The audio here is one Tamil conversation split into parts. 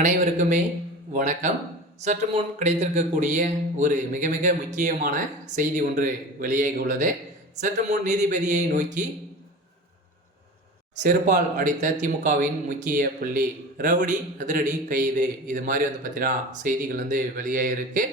அனைவருக்குமே வணக்கம். சற்று முன் கிடைத்திருக்கக்கூடிய ஒரு மிக மிக முக்கியமான செய்தி ஒன்று வெளியாகி உள்ளது. சற்று முன் நீதிபதியை நோக்கி செருப்பால் அடித்த திமுகவின் முக்கிய புள்ளி ரவுடி அதிரடி கைது, இது மாதிரி பார்த்தீங்கன்னா செய்திகள் வெளியாகிருக்கு.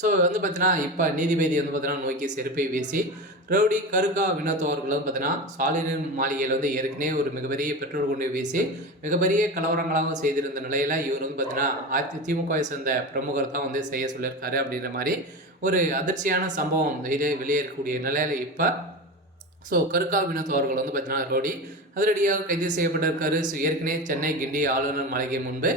ஸோ பார்த்தீங்கன்னா இப்போ நீதிபதி பார்த்தீங்கன்னா நோக்கி செருப்பை வீசி ரவுடி கருக்கா வினோத் அவர்கள் பார்த்தீங்கன்னா ஸ்டாலின் மாளிகையில் ஏற்கனவே ஒரு மிகப்பெரிய பெட்ரோல் கொண்டு வீசி மிகப்பெரிய கலவரங்களாகவும் செய்திருந்த நிலையில் இவர் பார்த்தீங்கன்னா திமுகவை சேர்ந்த பிரமுகர் தான் செய்ய சொல்லியிருக்காரு அப்படின்ற மாதிரி ஒரு அதிர்ச்சியான சம்பவம் வெளியேறக்கூடிய நிலையில் இப்போ கருக்கா வினோத் அவர்கள் பார்த்தீங்கன்னா ரோடி அதிரடியாக கைது செய்யப்பட்டிருக்காரு. ஏற்கனவே சென்னை கிண்டி ஆளுநர் மாளிகை முன்பு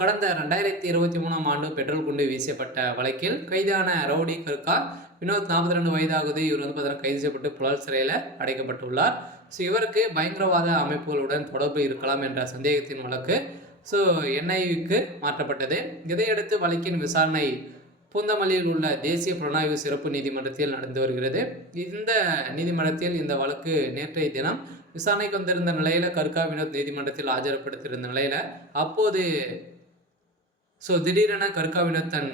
கடந்த 2023ஆம் ஆண்டு பெட்ரோல் குண்டு வீசப்பட்ட வழக்கில் கைதான ரவுடி கருக்கா வினோத் 42 வயதாகுது. இவர் பார்த்தீங்கன்னா கைது செய்யப்பட்டு புழல் சிறையில் அடைக்கப்பட்டுள்ளார். இவருக்கு பயங்கரவாத அமைப்புகளுடன் தொடர்பு இருக்கலாம் என்ற சந்தேகத்தின் வழக்கு என்ஐவிக்கு மாற்றப்பட்டது. இதையடுத்து வழக்கின் விசாரணை பூந்தமல்லியில் உள்ள தேசிய புலனாய்வு சிறப்பு நீதிமன்றத்தில் நடந்து வருகிறது. இந்த நீதிமன்றத்தில் இந்த வழக்கு நேற்றைய தினம் விசாரணைக்கு வந்திருந்த நிலையில் கருக்கா வினோத் நீதிமன்றத்தில் ஆஜர்படுத்தியிருந்த நிலையில் அப்போது திடீரென கருக்கா வினோத் தன்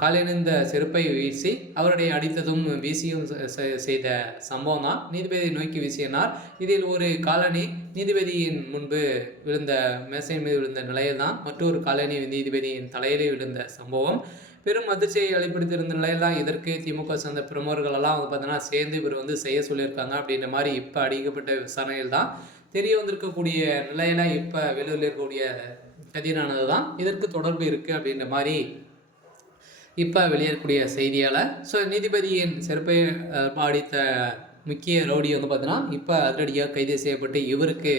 காலிலிருந்த செருப்பை வீசி அவருடைய அடித்ததும் வீசியும் செய்த சம்பவம் தான் நீதிபதியை நோக்கி வீசினார். இதில் ஒரு காலனி நீதிபதியின் முன்பு விழுந்த மேசை மீது விழுந்த நிலையில் தான் மற்றொரு காலனி நீதிபதியின் தலையிலே விழுந்த சம்பவம் பெரும் அதிர்ச்சியை வெளிப்படுத்தியிருந்த நிலையில் தான் இதற்கு திமுக சேர்ந்த பிரமுகர்களெல்லாம் பார்த்தீங்கன்னா சேர்ந்து இவர் செய்ய சொல்லியிருக்காங்க அப்படின்ற மாதிரி இப்போ அடிக்கப்பட்ட விசாரணையில் தான் தெரிய வந்திருக்கக்கூடிய நிலையில் இப்போ வெளியில் இருக்கக்கூடிய கதிரானது தான் இதற்கு தொடர்பு இருக்குது அப்படின்ற மாதிரி இப்போ வெளியேறக்கூடிய செய்தியால் நீதிபதியின் செருப்பை அடித்த முக்கிய ரவுடி பார்த்தீங்கன்னா இப்போ அதிரடியாக கைது செய்யப்பட்டு இவருக்கு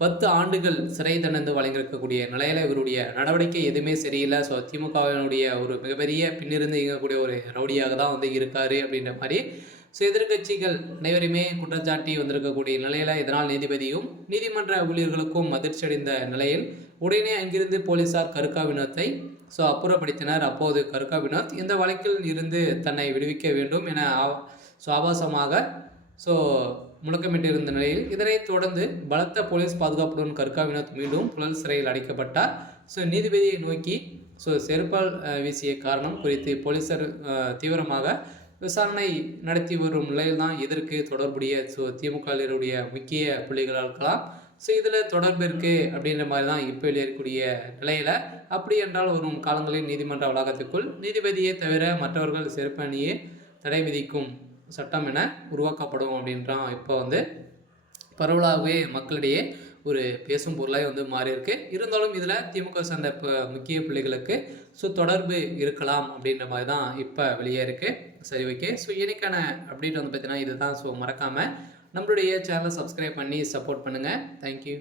10 ஆண்டுகள் சிறை தண்டனை வழங்கியிருக்கக்கூடிய நிலையில் இவருடைய நடவடிக்கை எதுவுமே சரியில்லை. திமுகவினுடைய ஒரு மிகப்பெரிய பின்னிருந்து இயங்கக்கூடிய ஒரு ரவுடியாக தான் இருக்காரு அப்படின்ற மாதிரி எதிர்கட்சிகள் அனைவருமே குற்றச்சாட்டி வந்திருக்கக்கூடிய நிலையில் இதனால் நீதிபதியும் நீதிமன்ற ஊழியர்களுக்கும் அதிர்ச்சி அடைந்த நிலையில் உடனே அங்கிருந்து போலீசார் கருக்கா வினோத்தை அப்புறப்படுத்தினர். அப்போது கருக்கா வினோத் இந்த வழக்கில் இருந்து தன்னை விடுவிக்க வேண்டும் என ஆபாசமாக முழக்கமிட்டிருந்த நிலையில் இதனைத் தொடர்ந்து பலத்த போலீஸ் பாதுகாப்புடன் கருக்கா வினோத் மீண்டும் புழல் சிறையில் அடைக்கப்பட்டார். நீதிபதியை நோக்கி செருப்பால் வீசிய காரணம் குறித்து போலீசார் தீவிரமாக விசாரணை நடத்தி வரும் நிலையில் தான் இதற்கு தொடர்புடைய திமுகவினருடைய முக்கிய புள்ளிகளாக இருக்கலாம். இதில் தொடர்பு இருக்குது அப்படின்ற மாதிரி தான் இப்போ இருக்கக்கூடிய நிலையில் அப்படி என்றால் வரும் காலங்களில் நீதிமன்ற வளாகத்துக்குள் நீதிபதியை தவிர மற்றவர்கள் செருப்பு அணியே தடை விதிக்கும் சட்டம் என உருவாக்கப்படும் அப்படின்றான் இப்போ பரவலாகவே மக்களிடையே ஒரு பேசும் பொருளாக மாறியிருக்கு. இருந்தாலும் இதில் திமுக சேர்ந்த முக்கிய பிள்ளைகளுக்கு தொடர்பு இருக்கலாம் அப்படின்ற மாதிரி தான் இப்போ வெளியே இருக்குது. சரி, ஓகே. இன்னைக்கான அப்டேட் பார்த்தீங்கன்னா இதுதான். மறக்காமல் நம்மளுடைய சேனலை சப்ஸ்கிரைப் பண்ணி சப்போர்ட் பண்ணுங்கள். தேங்க்யூ.